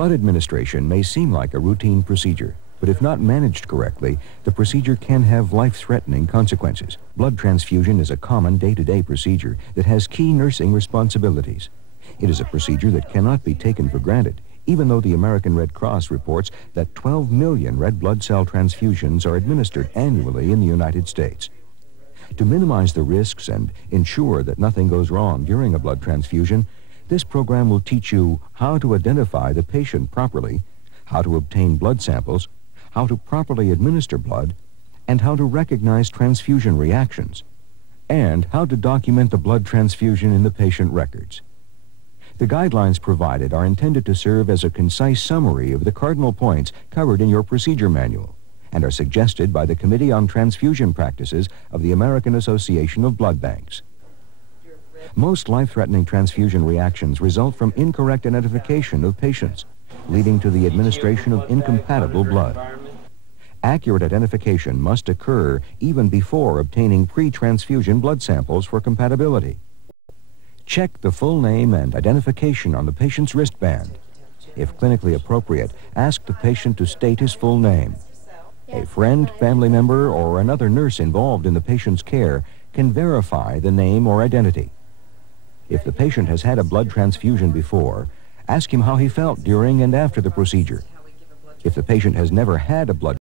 Blood administration may seem like a routine procedure, but if not managed correctly, the procedure can have life-threatening consequences. Blood transfusion is a common day-to-day procedure that has key nursing responsibilities. It is a procedure that cannot be taken for granted, even though the American Red Cross reports that 12 million red blood cell transfusions are administered annually in the United States. To minimize the risks and ensure that nothing goes wrong during a blood transfusion, this program will teach you how to identify the patient properly, how to obtain blood samples, how to properly administer blood, and how to recognize transfusion reactions, and how to document the blood transfusion in the patient records. The guidelines provided are intended to serve as a concise summary of the cardinal points covered in your procedure manual and are suggested by the Committee on Transfusion Practices of the American Association of Blood Banks. Most life-threatening transfusion reactions result from incorrect identification of patients, leading to the administration of incompatible blood. Accurate identification must occur even before obtaining pre-transfusion blood samples for compatibility. Check the full name and identification on the patient's wristband. If clinically appropriate, ask the patient to state his full name. A friend, family member, or another nurse involved in the patient's care can verify the name or identity. If the patient has had a blood transfusion before, ask him how he felt during and after the procedure. If the patient has never had a blood